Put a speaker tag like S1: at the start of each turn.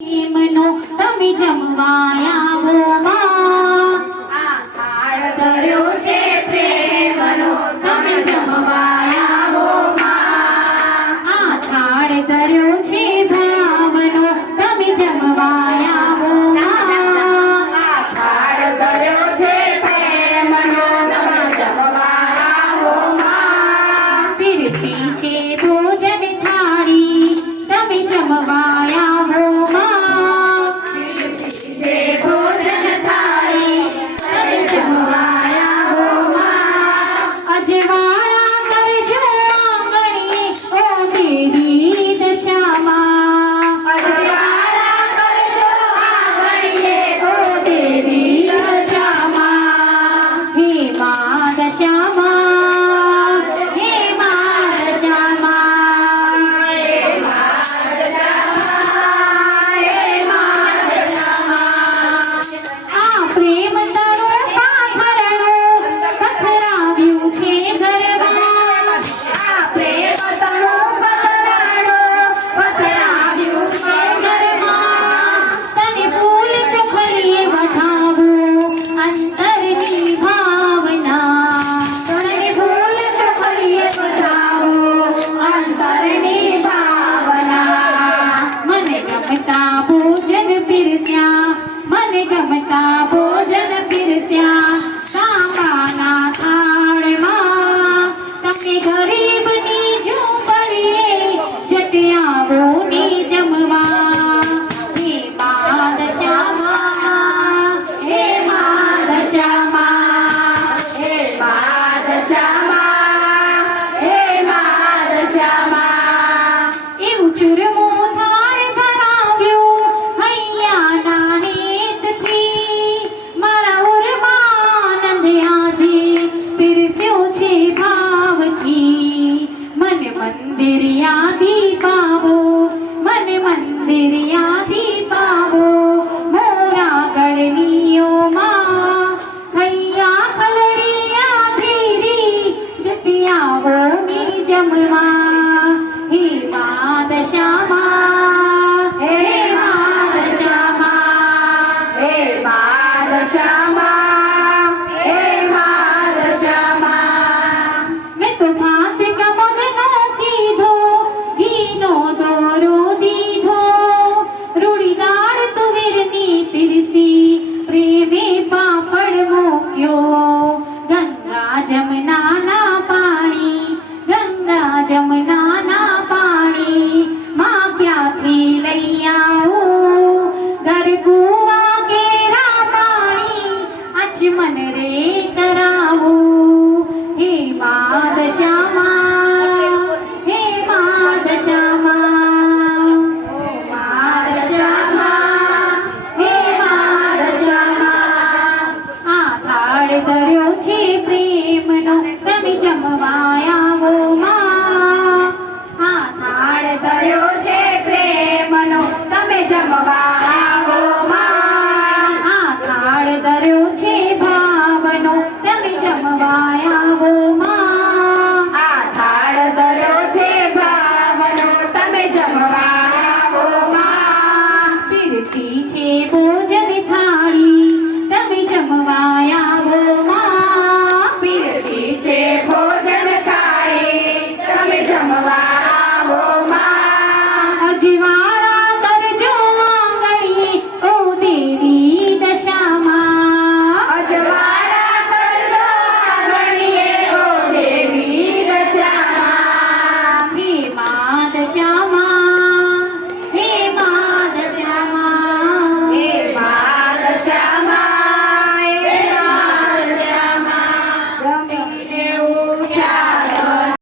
S1: પ્રેમનો તમે જમવાયા હો
S2: પીરસ્યા
S1: મને ગમતા ભોજન કર્યો છે પ્રેમનો. તમે જમવા